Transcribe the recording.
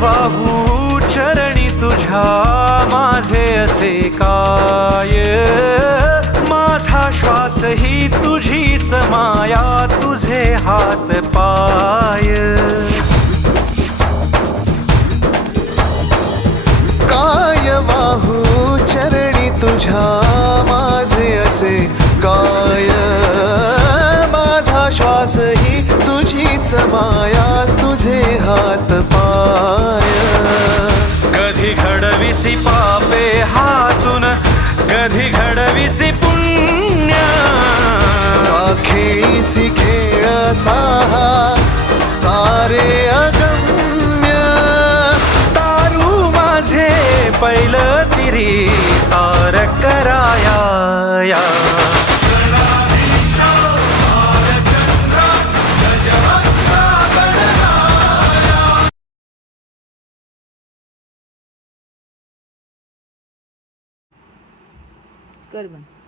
वाहू चरणी तुझ्या माझे असे काय, माझा श्वास ही तुझीच माया, तुझे हात पाय. काय वाहू चरणी तुझ्या माझे असे काय, माझा श्वास ही तुझीच माया, तुझे हात पाय. कधी घडविसी पापे हातून, कधी घडविसी पुण्य, खेळीसी खेळ साहा सारे अगम्य. तारू माझे पैल तिरी तार कराया या. कर बंद.